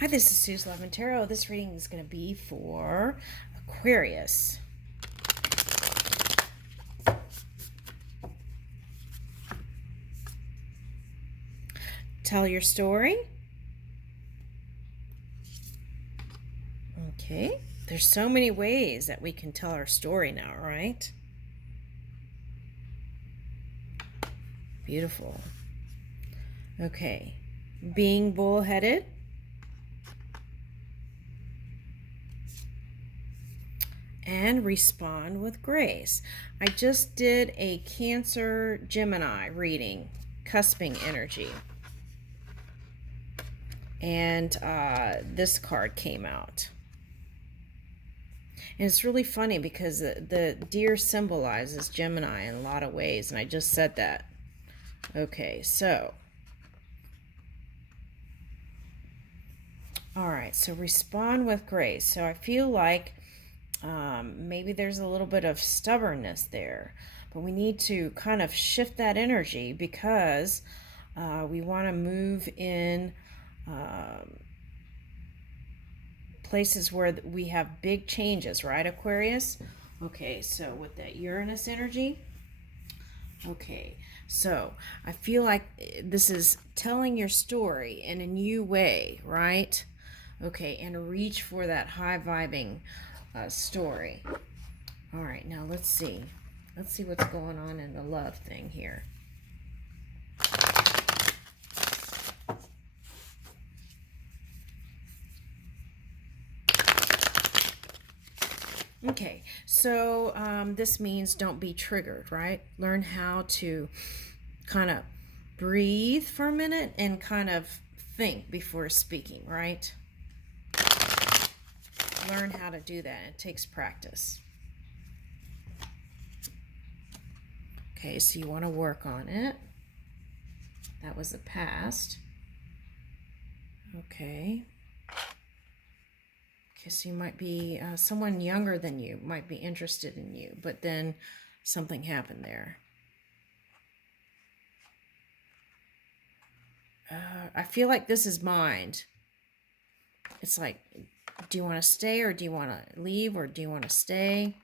Hi, this is Sue's Love and Tarot. This reading is going to be for Aquarius. Tell your story. Okay. There's so many ways that we can tell our story now, right? Beautiful. Okay. Being bullheaded. And respond with grace. I just did a Cancer Gemini reading, cusping energy. And this card came out. And it's really funny because the deer symbolizes Gemini in a lot of ways, and I just said that. Okay, so. All right, so respond with grace. So I feel like maybe there's a little bit of stubbornness there, but we need to kind of shift that energy because we want to move in places where we have big changes, right, Aquarius? Okay, so with that Uranus energy, okay, so I feel like this is telling your story in a new way, right? Okay, and reach for that high vibing story. All right, now let's see. Let's see what's going on in the love thing here. Okay, so this means don't be triggered, right? Learn how to kind of breathe for a minute and kind of think before speaking, right? Learn how to do that. It takes practice. Okay, so you want to work on it. That was the past. Okay. Okay, so you might be, someone younger than you might be interested in you, but then something happened there. I feel like this is mind. It's like, do you want to stay or do you want to leave or do you want to stay?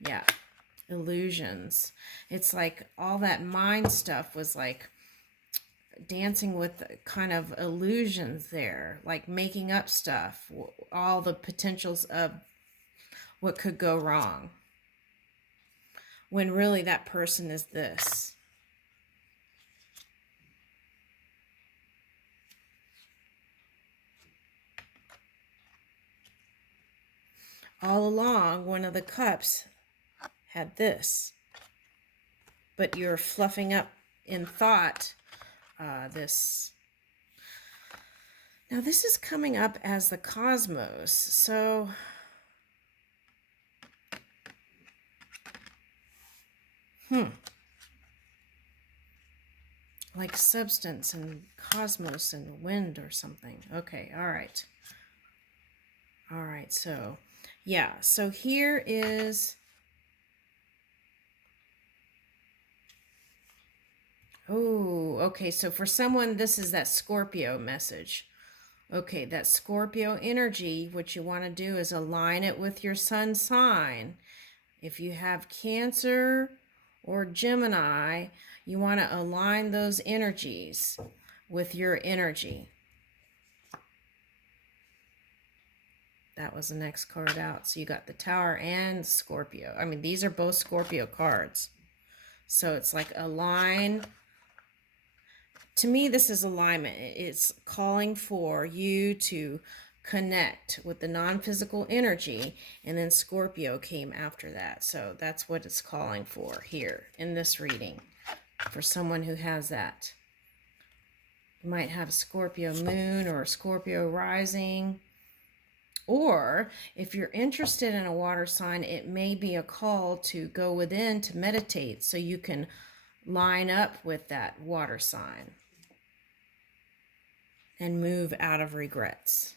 Yeah, illusions. It's like all that mind stuff was like dancing with kind of illusions there, like making up stuff, all the potentials of what could go wrong, when really that person is this. All along, one of the cups had this, but you're fluffing up in thought this. Now this is coming up as the cosmos, so like substance and cosmos and wind or something. Okay, all right. All right, so yeah, so here is, oh, okay, so for someone, this is that Scorpio message. Okay, that Scorpio energy, what you want to do is align it with your sun sign. If you have Cancer or Gemini, you want to align those energies with your energy. That was the next card out. So you got the Tower and Scorpio. I mean, these are both Scorpio cards. So it's like align. To me, this is alignment. It's calling for you to connect with the non-physical energy, and then Scorpio came after that. So that's what it's calling for here in this reading for someone who has that. You might have a Scorpio moon or a Scorpio rising. Or if you're interested in a water sign, it may be a call to go within to meditate so you can line up with that water sign and move out of regrets.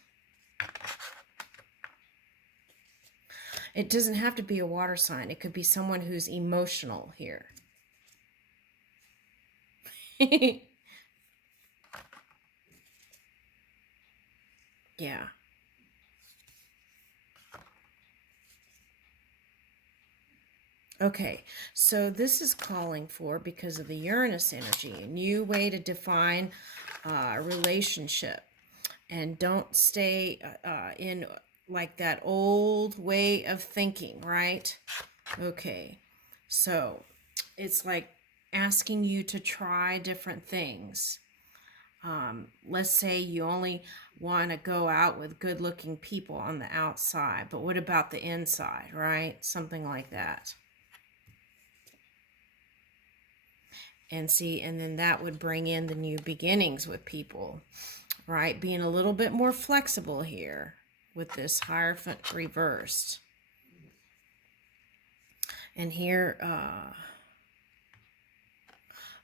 It doesn't have to be a water sign. It could be someone who's emotional here. Yeah. Okay, so this is calling for, because of the Uranus energy, a new way to define a relationship. And don't stay in like that old way of thinking, right? Okay, so it's like asking you to try different things. Let's say you only want to go out with good looking people on the outside, but what about the inside, right? Something like that. And see, and then that would bring in the new beginnings with people, right? Being a little bit more flexible here with this Hierophant reversed. And here,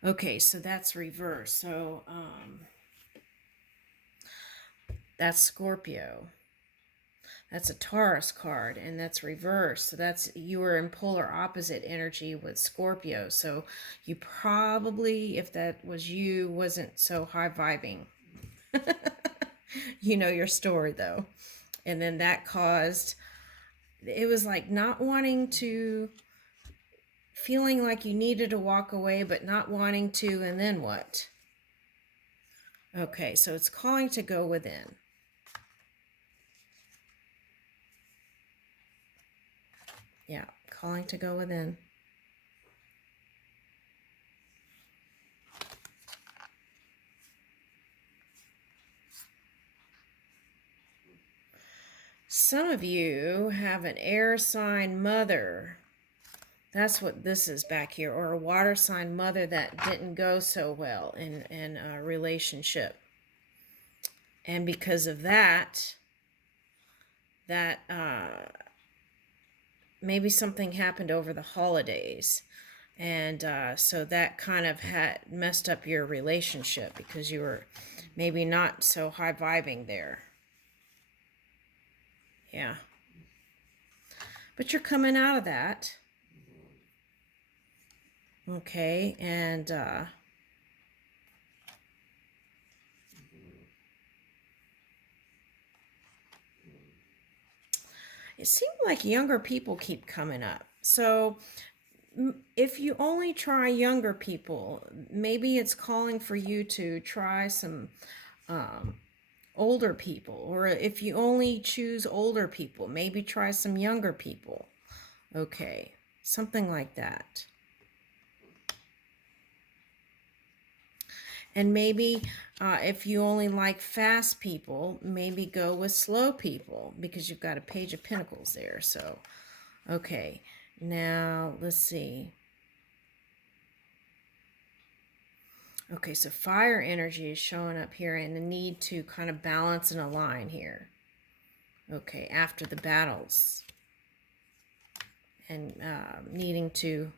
okay, so that's reversed. So that's Scorpio. That's a Taurus card, and that's reversed. So that's, you were in polar opposite energy with Scorpio. So you probably, if that was you, wasn't so high vibing. You know your story though. And then that caused, it was like not wanting to, feeling like you needed to walk away, but not wanting to, and then what? Okay, so it's calling to go within. Yeah, calling to go within. Some of you have an air sign mother. That's what this is back here. Or a water sign mother that didn't go so well in a relationship. And because of that, maybe something happened over the holidays. And so that kind of had messed up your relationship because you were maybe not so high vibing there. Yeah. But you're coming out of that. Okay, and it seems like younger people keep coming up. So if you only try younger people, maybe it's calling for you to try some older people. Or if you only choose older people, maybe try some younger people. Okay, something like that. And maybe if you only like fast people, maybe go with slow people, because you've got a Page of Pentacles there. So, okay, now let's see. Okay, so fire energy is showing up here, and the need to kind of balance and align here. Okay, after the battles. And needing to...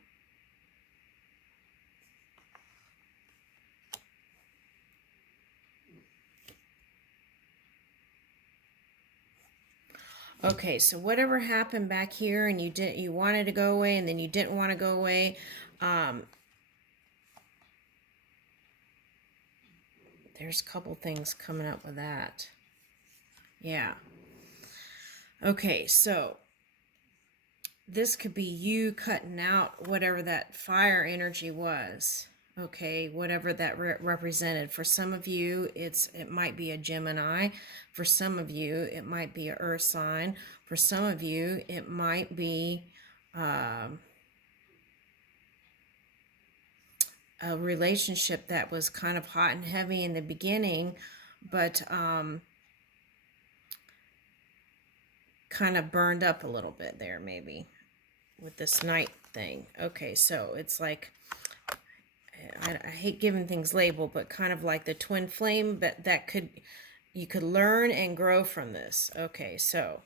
Okay, so whatever happened back here, and you wanted to go away, and then you didn't want to go away. There's a couple things coming up with that. Yeah. Okay, so this could be you cutting out whatever that fire energy was. Okay, whatever that represented. For some of you, it might be a Gemini. For some of you, it might be an Earth sign. For some of you, it might be a relationship that was kind of hot and heavy in the beginning, but kind of burned up a little bit there, maybe, with this night thing. Okay, so it's like, I hate giving things label, but kind of like the twin flame, but you could learn and grow from this. Okay, so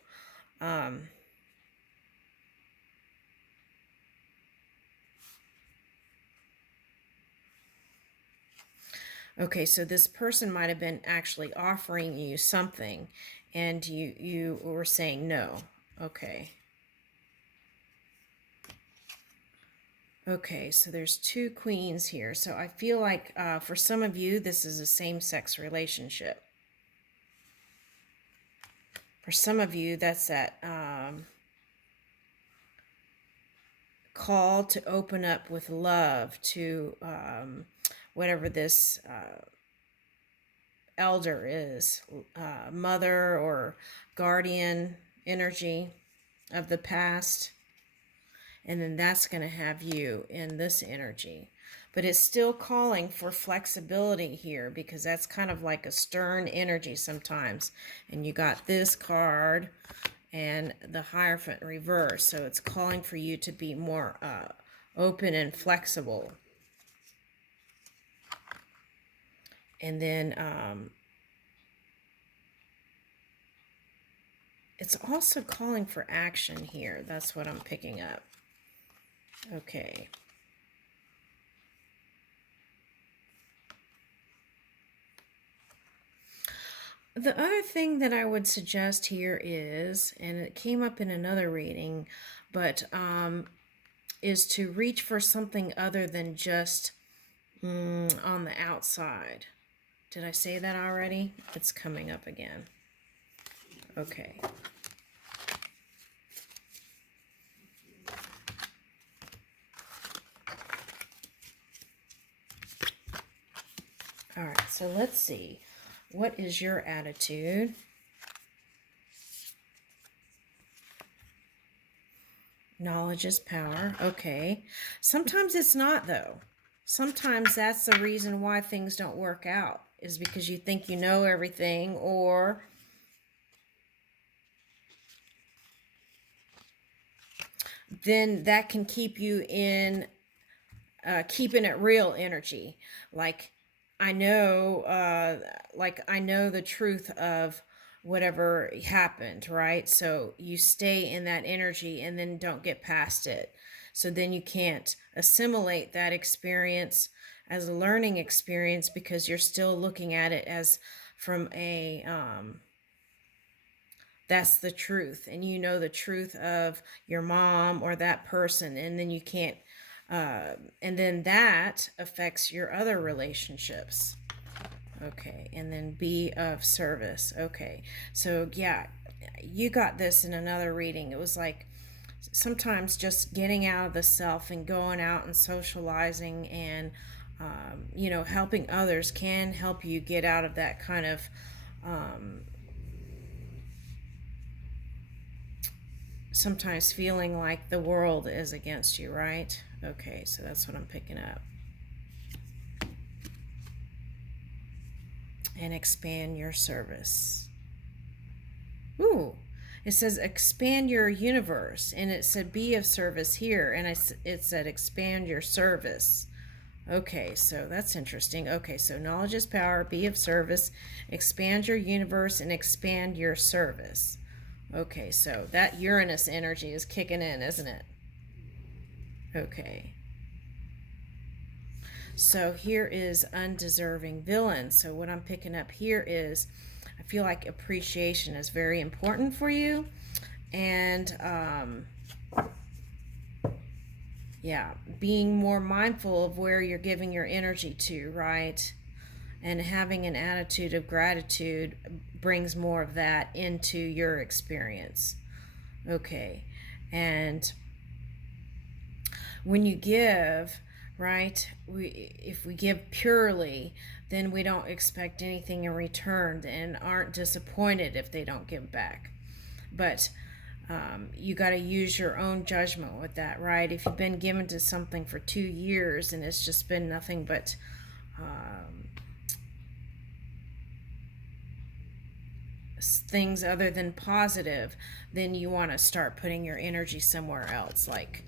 okay, so this person might have been actually offering you something, and you were saying no. Okay. Okay, so there's two queens here. So I feel like for some of you, this is a same-sex relationship. For some of you, that's that call to open up with love to whatever this elder is, mother or guardian energy of the past. And then that's going to have you in this energy. But it's still calling for flexibility here, because that's kind of like a stern energy sometimes. And you got this card and the Hierophant reverse. So it's calling for you to be more open and flexible. And then it's also calling for action here. That's what I'm picking up. Okay. The other thing that I would suggest here is, and it came up in another reading, but is to reach for something other than just on the outside. Did I say that already? It's coming up again. Okay. All right, so let's see. What is your attitude? Knowledge is power. Okay. Sometimes it's not, though. Sometimes that's the reason why things don't work out, is because you think you know everything, or then that can keep you in keeping it real energy. Like I know the truth of whatever happened, right? So you stay in that energy and then don't get past it. So then you can't assimilate that experience as a learning experience, because you're still looking at it as from a that's the truth, and you know the truth of your mom or that person, and then you can't and then that affects your other relationships. Okay, and then be of service. Okay, so yeah, you got this in another reading. It was like sometimes just getting out of the self and going out and socializing and helping others can help you get out of that kind of sometimes feeling like the world is against you, right? Okay, so that's what I'm picking up. And expand your service. Ooh, it says expand your universe, and it said be of service here, and it said expand your service. Okay, so that's interesting. Okay, so knowledge is power, be of service, expand your universe, and expand your service. Okay, so that Uranus energy is kicking in, isn't it? Okay. So here is undeserving villain. So what I'm picking up here is I feel like appreciation is very important for you. And yeah, being more mindful of where you're giving your energy to, right? And having an attitude of gratitude brings more of that into your experience. Okay. And when you give, right, if we give purely, then we don't expect anything in return and aren't disappointed if they don't give back. But you got to use your own judgment with that, right? If you've been given to something for 2 years and it's just been nothing but things other than positive, then you want to start putting your energy somewhere else, like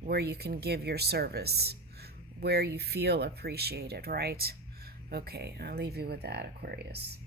where you can give your service, where you feel appreciated, right? Okay, I'll leave you with that, Aquarius.